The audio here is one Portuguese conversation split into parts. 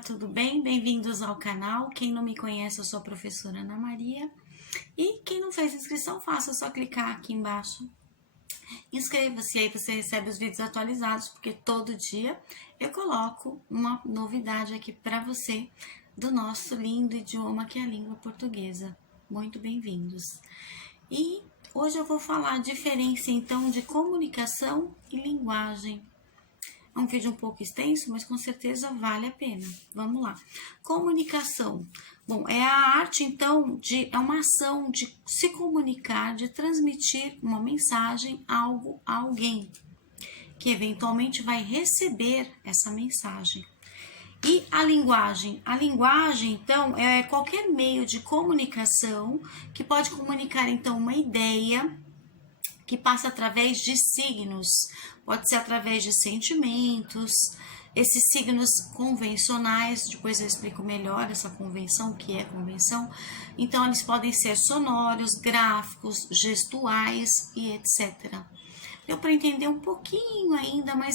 tudo bem? Bem-vindos ao canal. Quem não me conhece, eu sou a professora Ana Maria. E quem não fez inscrição, faça, é só clicar aqui embaixo. Inscreva-se, aí você recebe os vídeos atualizados, porque todo dia eu coloco uma novidade aqui para você do nosso lindo idioma que é a língua portuguesa. Muito bem-vindos. E hoje eu vou falar a diferença, então, de comunicação e linguagem. É um vídeo um pouco extenso, mas com certeza vale a pena. Vamos lá. Comunicação. Bom, é a arte, então, é uma ação de se comunicar, de transmitir uma mensagem, algo a alguém, que eventualmente vai receber essa mensagem. E a linguagem? A linguagem, então, é qualquer meio de comunicação que pode comunicar, então, uma ideia que passa através de signos, pode ser através de sentimentos, esses signos convencionais, depois eu explico melhor essa convenção, o que é convenção. Então, eles podem ser sonoros, gráficos, gestuais e etc. Deu para entender um pouquinho ainda, mas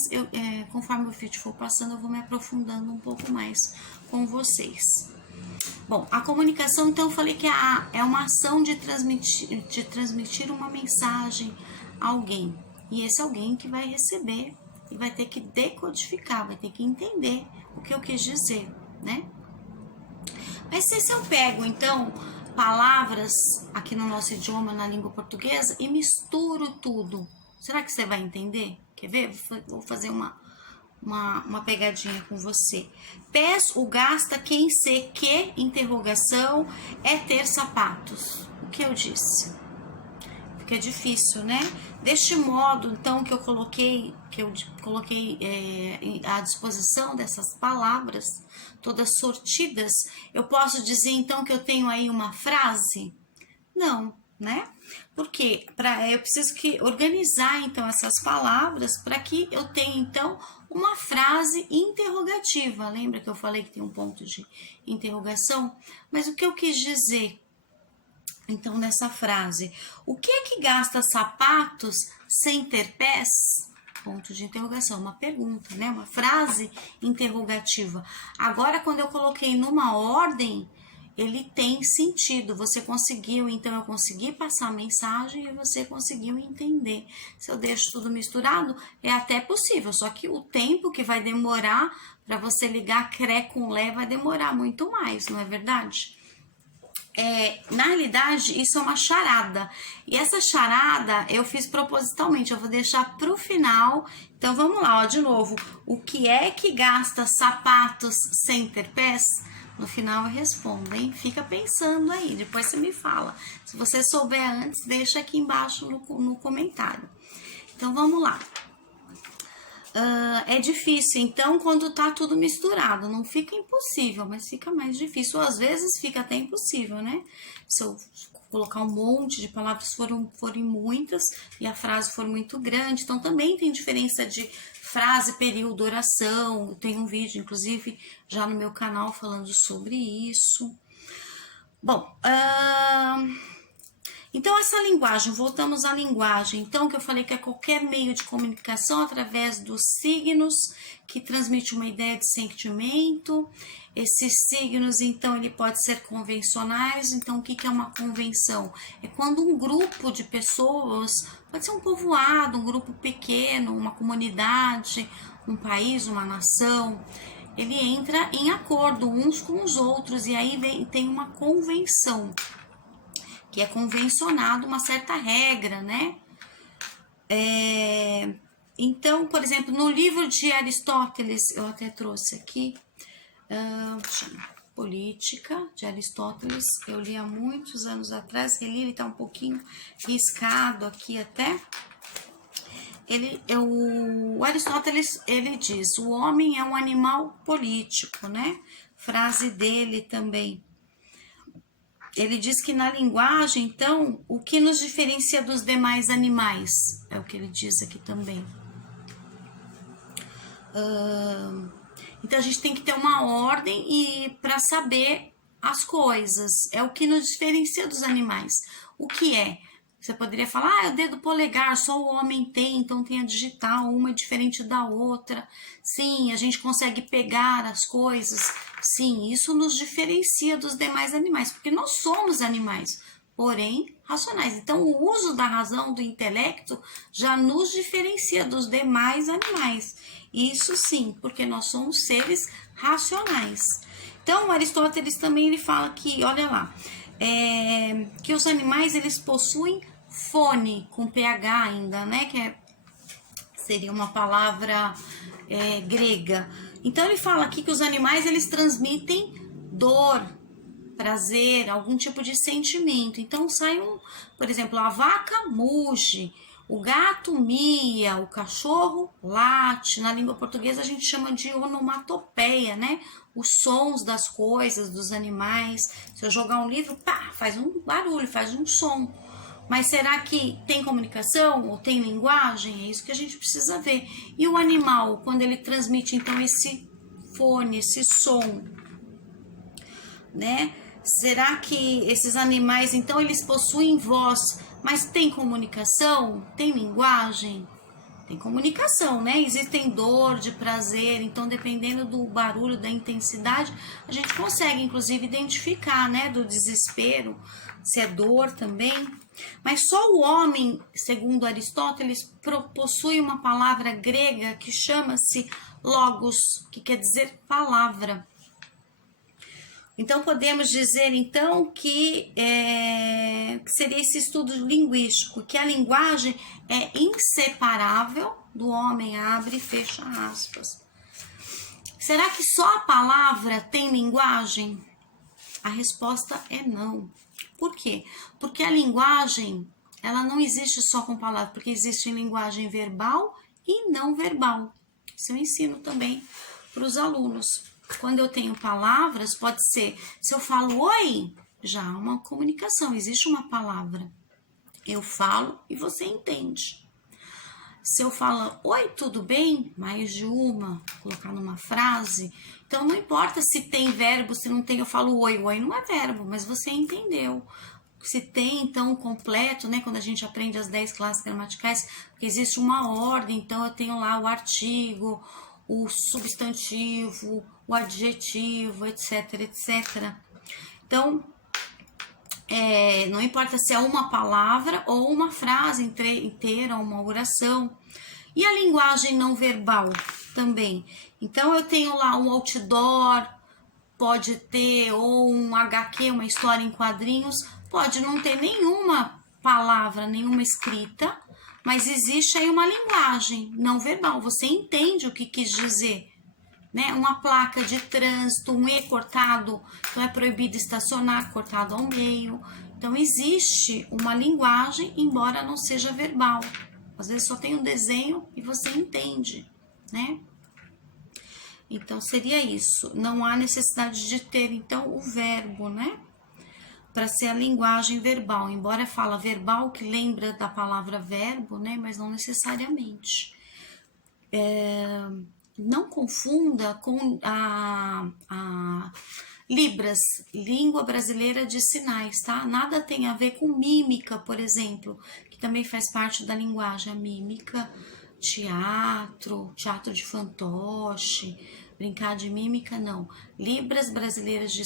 conforme o vídeo for passando, eu vou me aprofundando um pouco mais com vocês. Bom, a comunicação, então, eu falei que é uma ação de transmitir uma mensagem a alguém. E esse alguém que vai receber e vai ter que decodificar, vai ter que entender o que eu quis dizer, né? Mas se eu pego, então, palavras aqui no nosso idioma, na língua portuguesa, e misturo tudo, será que você vai entender? Quer ver? Vou fazer uma pegadinha com você. Pés, o gasta, quem ser, que, interrogação, é ter sapatos. O que eu disse? Fica difícil, né? Deste modo, então, que eu coloquei à disposição dessas palavras, todas sortidas, eu posso dizer, então, que eu tenho aí uma frase? Não, né? Porque eu preciso organizar, então, essas palavras para que eu tenha, então, uma frase interrogativa. Lembra que eu falei que tem um ponto de interrogação? Mas o que eu quis dizer, então, nessa frase? O que é que gasta sapatos sem ter pés? Ponto de interrogação, uma pergunta, né? Uma frase interrogativa. Agora, quando eu coloquei numa ordem, ele tem sentido. Você conseguiu, então eu consegui passar a mensagem e você conseguiu entender. Se eu deixo tudo misturado, é até possível, só que o tempo que vai demorar para você ligar cré com lé vai demorar muito mais, não é verdade? Na realidade, isso é uma charada. E essa charada eu fiz propositalmente, eu vou deixar para o final. Então vamos lá, ó, de novo. O que é que gasta sapatos sem ter pés? No final eu respondo, hein? Fica pensando aí, depois você me fala. Se você souber antes, deixa aqui embaixo no comentário. Então vamos lá. É difícil, então, quando tá tudo misturado. Não fica impossível, mas fica mais difícil. Ou às vezes fica até impossível, né? Se eu colocar um monte de palavras, forem muitas, e a frase for muito grande. Então, também tem diferença de frase, período, oração. Eu tenho um vídeo, inclusive, já no meu canal falando sobre isso. Bom, então essa linguagem, voltamos à linguagem, então, que eu falei que é qualquer meio de comunicação através dos signos, que transmite uma ideia de sentimento. Esses signos, então, ele pode ser convencionais. Então, o que é uma convenção? É quando um grupo de pessoas, pode ser um povoado, um grupo pequeno, uma comunidade, um país, uma nação, ele entra em acordo uns com os outros, e aí tem uma convenção, que é convencionado uma certa regra, né? Então, por exemplo, no livro de Aristóteles, eu até trouxe aqui, Política, de Aristóteles, eu li há muitos anos atrás, ele está um pouquinho riscado aqui até. O Aristóteles, ele diz, o homem é um animal político, né? Frase dele também. Ele diz que na linguagem, então, o que nos diferencia dos demais animais, é o que ele diz aqui também. Então, a gente tem que ter uma ordem e para saber as coisas, é o que nos diferencia dos animais. O que é? Você poderia falar, é o dedo polegar, só o homem tem, então tem a digital, uma é diferente da outra. Sim, a gente consegue pegar as coisas. Sim, isso nos diferencia dos demais animais, porque nós somos animais, porém racionais. Então, o uso da razão, do intelecto, já nos diferencia dos demais animais. Isso sim, porque nós somos seres racionais. Então, Aristóteles também ele fala que, olha lá, que os animais eles possuem fone, com pH ainda, né? Seria uma palavra grega. Então, ele fala aqui que os animais eles transmitem dor, prazer, algum tipo de sentimento. Então, por exemplo, a vaca muge, o gato mia, o cachorro late. Na língua portuguesa a gente chama de onomatopeia, né? Os sons das coisas, dos animais. Se eu jogar um livro, pá, faz um barulho, faz um som. Mas será que tem comunicação ou tem linguagem? É isso que a gente precisa ver. E o animal, quando ele transmite então esse fone, esse som, né? Será que esses animais, então, eles possuem voz, mas tem comunicação? Tem linguagem? Tem comunicação, né? Existem dor, de prazer, então dependendo do barulho, da intensidade, a gente consegue, inclusive, identificar, né? Do desespero, se é dor também. Mas só o homem, segundo Aristóteles, possui uma palavra grega que chama-se logos, que quer dizer palavra. Então, podemos dizer, então, que seria esse estudo linguístico, que a linguagem é inseparável do homem, abre e fecha aspas. Será que só a palavra tem linguagem? A resposta é não. Por quê? Porque a linguagem, ela não existe só com palavras, porque existe linguagem verbal e não verbal. Isso eu ensino também para os alunos. Quando eu tenho palavras, pode ser, se eu falo oi, já há uma comunicação, existe uma palavra. Eu falo e você entende. Se eu falo oi, tudo bem? Mais de uma, colocar numa frase. Então, não importa se tem verbo, se não tem, eu falo oi. Oi não é verbo, mas você entendeu. Se tem, então, completo, né? Quando a gente aprende as 10 classes gramaticais, porque existe uma ordem, então eu tenho lá o artigo, o substantivo, o adjetivo, etc, etc. Então, não importa se é uma palavra ou uma frase inteira, uma oração. E a linguagem não verbal também. Então, eu tenho lá um outdoor, pode ter, ou um HQ, uma história em quadrinhos, pode não ter nenhuma palavra, nenhuma escrita, mas existe aí uma linguagem não verbal. Você entende o que quis dizer, né? Uma placa de trânsito, um E cortado, então é proibido estacionar, cortado ao meio. Então existe uma linguagem, embora não seja verbal. Às vezes só tem um desenho e você entende, né? Então seria isso. Não há necessidade de ter então o verbo, né? Para ser a linguagem verbal, embora fala verbal que lembra da palavra verbo, né? Mas não necessariamente. Não confunda com a Libras, Língua Brasileira de Sinais, tá? Nada tem a ver com mímica, por exemplo, que também faz parte da linguagem. A mímica, teatro de fantoche, brincar de mímica, não. Libras Brasileiras de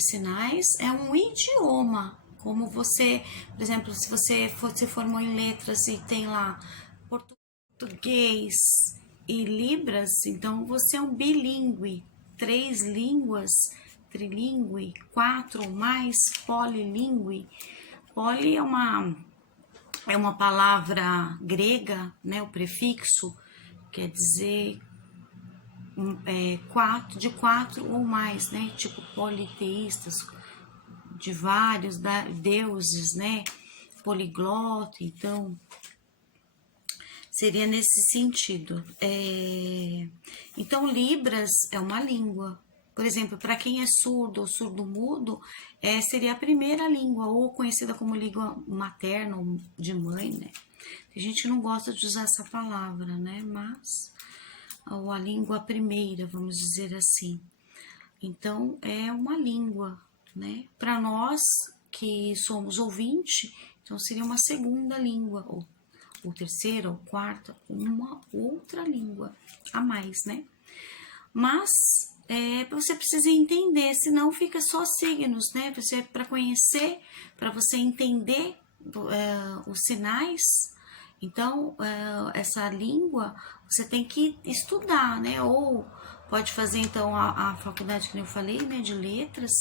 Sinais é um idioma, como você, por exemplo, se você se formou em letras e tem lá português e Libras, então você é um bilíngue, 3 línguas, trilíngue, 4 ou mais, polilíngue. Poli é uma palavra grega, né? O prefixo quer dizer de 4 ou mais, né? Tipo politeístas, de vários deuses, né? Poliglota, então seria nesse sentido. Então, Libras é uma língua. Por exemplo, para quem é surdo ou surdo-mudo, seria a primeira língua, ou conhecida como língua materna ou de mãe, né? A gente não gosta de usar essa palavra, né? Mas, ou a língua primeira, vamos dizer assim. Então, é uma língua, né? Para nós que somos ouvinte, Então, seria uma segunda língua, ou terceira, ou quarta, uma outra língua a mais, né? Mas você precisa entender, senão fica só signos, né? Para conhecer, para você entender os sinais. Então, essa língua você tem que estudar, né? Ou pode fazer, então, a faculdade que eu falei, né? De letras.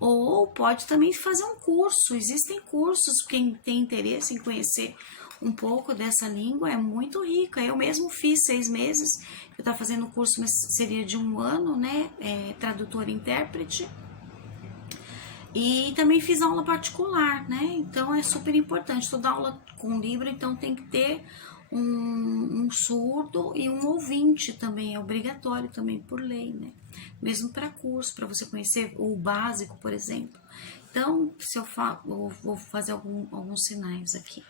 Ou pode também fazer um curso. Existem cursos, quem tem interesse em conhecer um pouco dessa língua, é muito rica. Eu mesmo fiz 6 meses, eu estava fazendo o curso, mas seria de 1 ano, né? Tradutor e intérprete. E também fiz aula particular, né? Então é super importante. Toda aula com livro, então tem que ter um surdo e um ouvinte também, é obrigatório também por lei, né? Mesmo para curso, para você conhecer o básico, por exemplo. Então, se eu vou fazer alguns sinais aqui.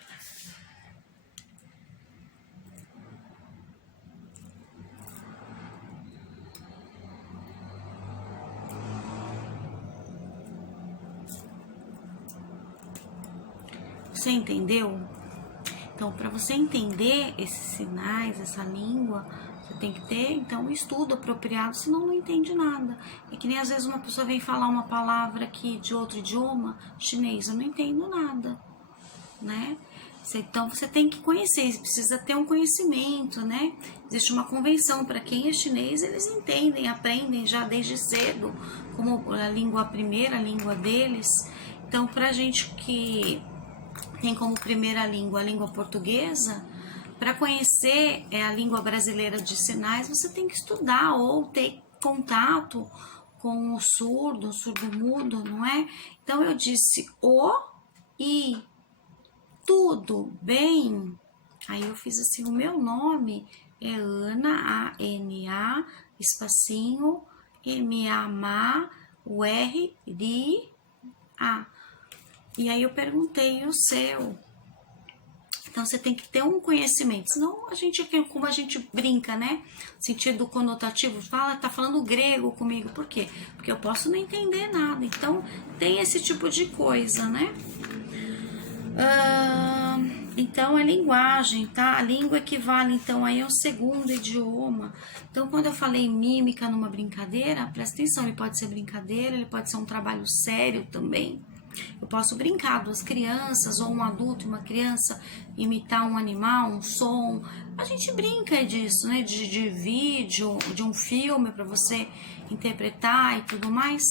Você entendeu? Então, para você entender esses sinais, essa língua, você tem que ter, então, um estudo apropriado, senão não entende nada. É que nem às vezes uma pessoa vem falar uma palavra aqui de outro idioma, chinês, eu não entendo nada, né? Então, você tem que conhecer, você precisa ter um conhecimento, né? Existe uma convenção, para quem é chinês, eles entendem, aprendem já desde cedo, como a língua primeira, a língua deles. Então, pra gente que tem como primeira língua a língua portuguesa, para conhecer a língua brasileira de sinais, você tem que estudar ou ter contato com o surdo mudo, não é? Então eu disse o e tudo bem? Aí eu fiz assim, o meu nome é Ana, A-N-A, espacinho, M-A-M-A, U-R-I-A. E aí eu perguntei o seu. Então você tem que ter um conhecimento, senão a gente, como a gente brinca, né? Sentido conotativo, tá falando grego comigo, por quê? Porque eu posso não entender nada, então tem esse tipo de coisa, né? Então é linguagem, tá? A língua equivale então aí ao segundo idioma. Então quando eu falei mímica numa brincadeira, presta atenção, ele pode ser brincadeira, ele pode ser um trabalho sério também. Eu posso brincar, 2 crianças ou um adulto e uma criança imitar um animal, um som. A gente brinca disso, né? De vídeo, de um filme para você interpretar e tudo mais.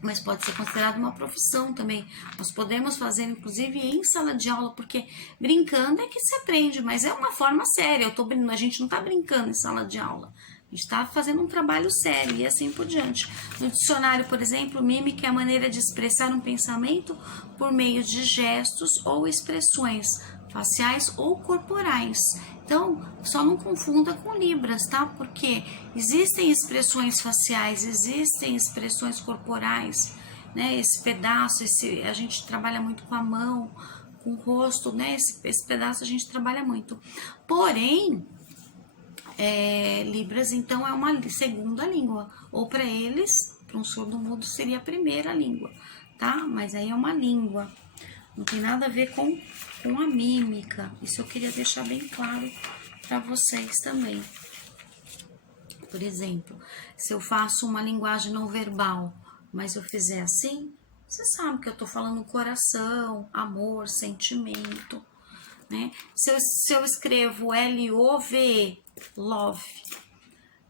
Mas pode ser considerado uma profissão também. Nós podemos fazer, inclusive, em sala de aula, porque brincando é que se aprende, mas é uma forma séria. A gente não está brincando em sala de aula. A gente está fazendo um trabalho sério e assim por diante. No dicionário, por exemplo, mímica é a maneira de expressar um pensamento por meio de gestos ou expressões faciais ou corporais. Então, só não confunda com Libras, tá? Porque existem expressões faciais, existem expressões corporais, né? Esse pedaço, a gente trabalha muito com a mão, com o rosto, né? Esse pedaço a gente trabalha muito. Porém, Libras, então, é uma segunda língua. Ou para eles, para um surdo mudo, seria a primeira língua, tá? Mas aí é uma língua. Não tem nada a ver com a mímica. Isso eu queria deixar bem claro para vocês também. Por exemplo, se eu faço uma linguagem não verbal, mas eu fizer assim, você sabe que eu tô falando coração, amor, sentimento, né? Se eu escrevo L-O-V-E, love,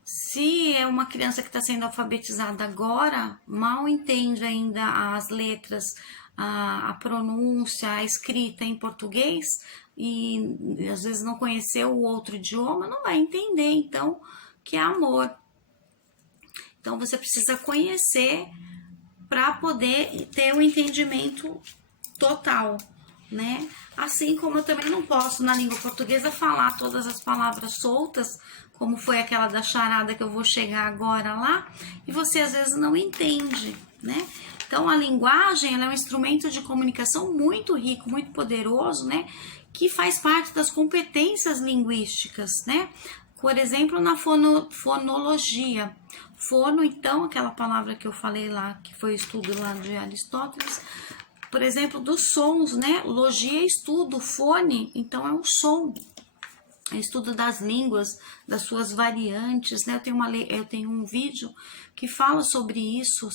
se é uma criança que está sendo alfabetizada agora, mal entende ainda as letras, a pronúncia, a escrita em português e às vezes não conheceu o outro idioma, não vai entender, então, que é amor. Então, você precisa conhecer para poder ter um entendimento total, né? Assim como eu também não posso, na língua portuguesa, falar todas as palavras soltas, como foi aquela da charada que eu vou chegar agora lá, e você às vezes não entende, né? Então, a linguagem ela é um instrumento de comunicação muito rico, muito poderoso, né? Que faz parte das competências linguísticas, né? Por exemplo, na fonologia. Fono, então, aquela palavra que eu falei lá, que foi o estudo lá de Aristóteles, por exemplo, dos sons, né? Logia é estudo, fone, então é um som. É estudo das línguas, das suas variantes, né? Eu tenho um vídeo que fala sobre isso,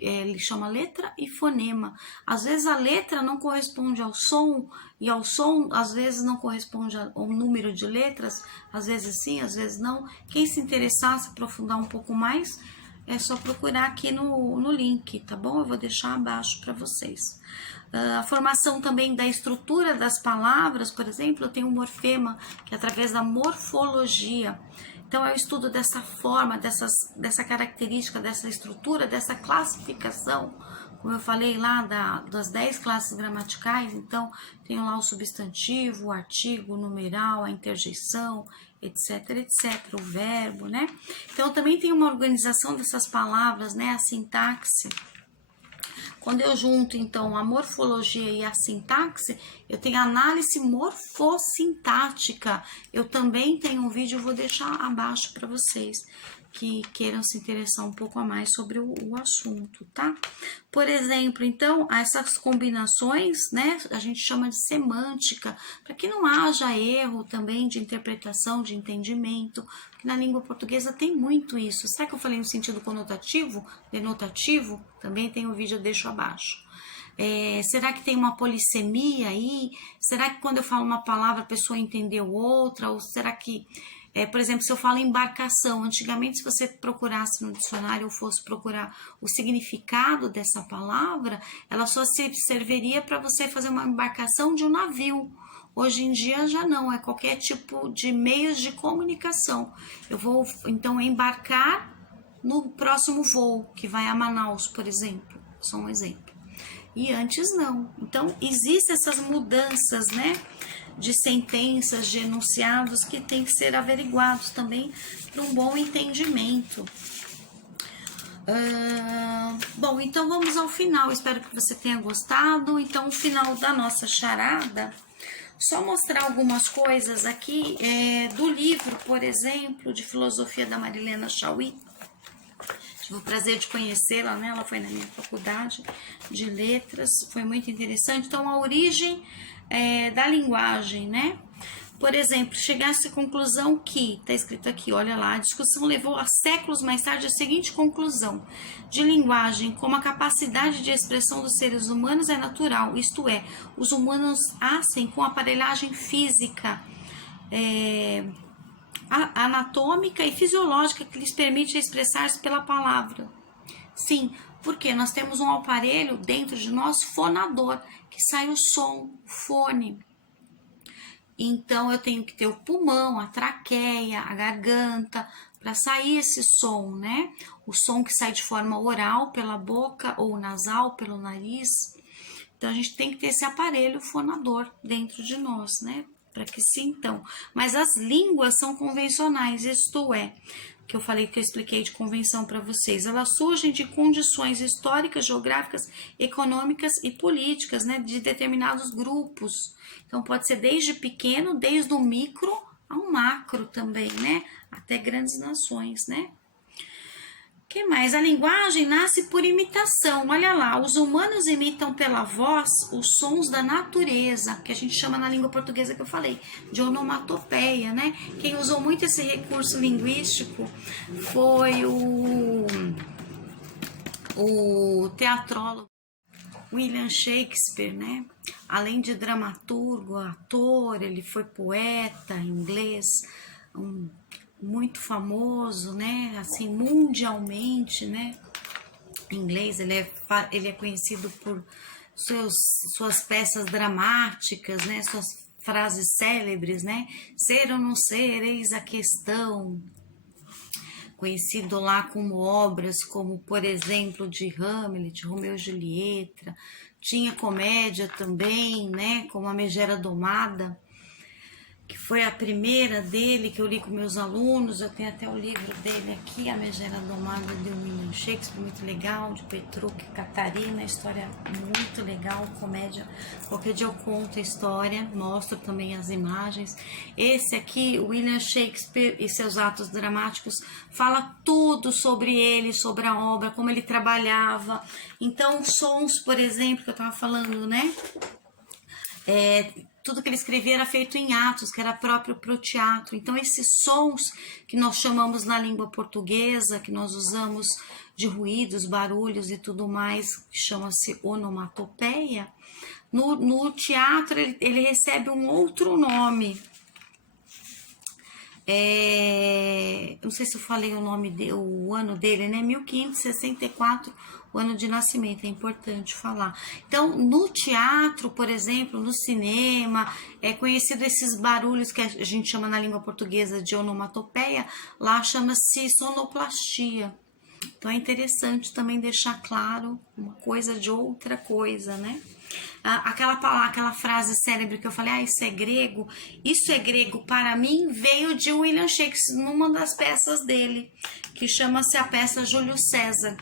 ele chama letra e fonema. Às vezes a letra não corresponde ao som, e ao som às vezes não corresponde ao número de letras, às vezes sim, às vezes não. Quem se interessar, se aprofundar um pouco mais, é só procurar aqui no link, tá bom? Eu vou deixar abaixo para vocês. A formação também da estrutura das palavras, por exemplo, eu tenho um morfema, que é através da morfologia. Então, é o estudo dessa forma, dessa característica, dessa estrutura, dessa classificação. Como eu falei lá das 10 classes gramaticais, então, tenho lá o substantivo, o artigo, o numeral, a interjeição, etc, etc, o verbo, né? Então, também tem uma organização dessas palavras, né? A sintaxe. Quando eu junto, então, a morfologia e a sintaxe, eu tenho análise morfossintática. Eu também tenho um vídeo, eu vou deixar abaixo para vocês que queiram se interessar um pouco a mais sobre o assunto, tá? Por exemplo, então, essas combinações, né, a gente chama de semântica, para que não haja erro também de interpretação, de entendimento, porque na língua portuguesa tem muito isso. Será que eu falei no sentido conotativo, denotativo? Também tem um vídeo, eu deixo abaixo. Será que tem uma polissemia aí? Será que quando eu falo uma palavra a pessoa entendeu outra? Ou será que... por exemplo, se eu falo embarcação, antigamente se você procurasse no dicionário ou fosse procurar o significado dessa palavra, ela só serviria para você fazer uma embarcação de um navio. Hoje em dia já não, é qualquer tipo de meios de comunicação. Eu vou então embarcar no próximo voo, que vai a Manaus, por exemplo, só um exemplo. E antes não. Então, existem essas mudanças, né? De sentenças, de enunciados que tem que ser averiguados também para um bom entendimento. Bom, então vamos ao final. Espero que você tenha gostado. Então, o final da nossa charada, só mostrar algumas coisas aqui do livro, por exemplo, de filosofia da Marilena Chauí. Tive o prazer de conhecê-la, né? Ela foi na minha faculdade de letras, foi muito interessante. Então, a origem da linguagem, né? Por exemplo, chegasse à conclusão que, tá escrito aqui, olha lá, a discussão levou a séculos mais tarde a seguinte conclusão: de linguagem como a capacidade de expressão dos seres humanos é natural, isto é, os humanos nascem com aparelhagem física, anatômica e fisiológica que lhes permite expressar-se pela palavra. Sim, porque nós temos um aparelho dentro de nós fonador, que sai o som, o fone. Então eu tenho que ter o pulmão, a traqueia, a garganta, para sair esse som, né? O som que sai de forma oral pela boca ou nasal pelo nariz. Então a gente tem que ter esse aparelho fonador dentro de nós, né? Para que sintam. Mas as línguas são convencionais, isto é, que eu falei, que eu expliquei de convenção para vocês, elas surgem de condições históricas, geográficas, econômicas e políticas, né, de determinados grupos. Então pode ser desde pequeno, desde o micro ao macro também, né, até grandes nações, né. O que mais? A linguagem nasce por imitação. Olha lá, os humanos imitam pela voz os sons da natureza, que a gente chama na língua portuguesa, que eu falei, de onomatopeia, né? Quem usou muito esse recurso linguístico foi o teatrólogo William Shakespeare, né? Além de dramaturgo, ator, ele foi poeta inglês, muito famoso, né, assim, mundialmente, né, em inglês, ele é conhecido por suas peças dramáticas, né, suas frases célebres, né, ser ou não ser, eis a questão, conhecido lá como obras como, por exemplo, de Hamlet, Romeu e Julieta, tinha comédia também, né, como A Megera Domada. que foi a primeira dele, que eu li com meus alunos. Eu tenho até o livro dele aqui, A Megera Domada, de William Shakespeare, muito legal, de Petrarca e Catarina, história muito legal, comédia. Qualquer dia eu conto a história, mostro também as imagens. Esse aqui, William Shakespeare e seus atos dramáticos, fala tudo sobre ele, sobre a obra, como ele trabalhava. Então, sons, por exemplo, que eu tava falando, né? Tudo que ele escrevia era feito em atos, que era próprio para o teatro. Então, esses sons que nós chamamos na língua portuguesa, que nós usamos de ruídos, barulhos e tudo mais, que chama-se onomatopeia, no teatro ele recebe um outro nome. Não sei se eu falei o nome o ano dele, né? 1564, o ano de nascimento, é importante falar. Então, no teatro, por exemplo, no cinema, é conhecido esses barulhos que a gente chama na língua portuguesa de onomatopeia, lá chama-se sonoplastia. Então, é interessante também deixar claro uma coisa de outra coisa, né? Aquela frase célebre que eu falei, isso é grego para mim, veio de William Shakespeare, numa das peças dele, que chama-se a peça Júlio César,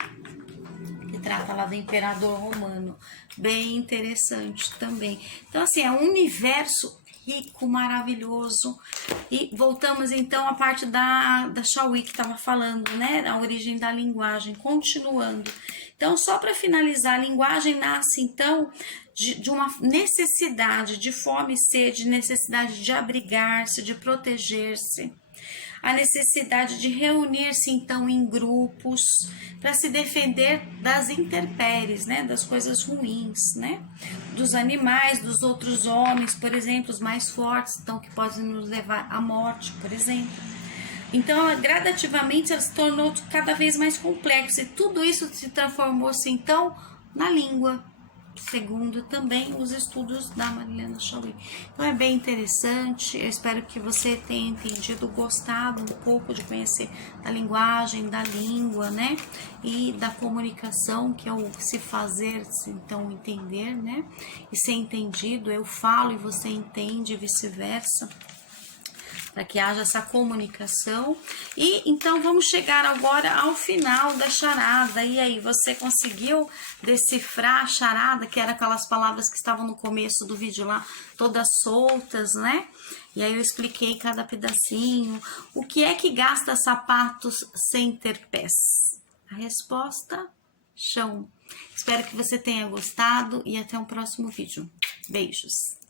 que trata lá do imperador romano, bem interessante também. Então, assim, é um universo rico, maravilhoso. E voltamos então à parte da Chauí que estava falando, né? A origem da linguagem, continuando. Então, só para finalizar, a linguagem nasce então de uma necessidade de fome e sede, necessidade de abrigar-se, de proteger-se, a necessidade de reunir-se então em grupos para se defender das intempéries, né, das coisas ruins, né, dos animais, dos outros homens, por exemplo, os mais fortes, então que podem nos levar à morte, por exemplo. Então, gradativamente, ela se tornou cada vez mais complexa e tudo isso se transformou-se então na língua, segundo também os estudos da Marilena Chauí. Então é bem interessante, eu espero que você tenha entendido, gostado um pouco de conhecer da linguagem, da língua, né? E da comunicação, que é o se fazer, então entender, né? E ser entendido, eu falo e você entende e vice-versa, para que haja essa comunicação. E então vamos chegar agora ao final da charada. E aí, você conseguiu decifrar a charada, que era aquelas palavras que estavam no começo do vídeo lá, todas soltas, né? E aí eu expliquei cada pedacinho. O que é que gasta sapatos sem ter pés? A resposta, chão. Espero que você tenha gostado e até o próximo vídeo. Beijos!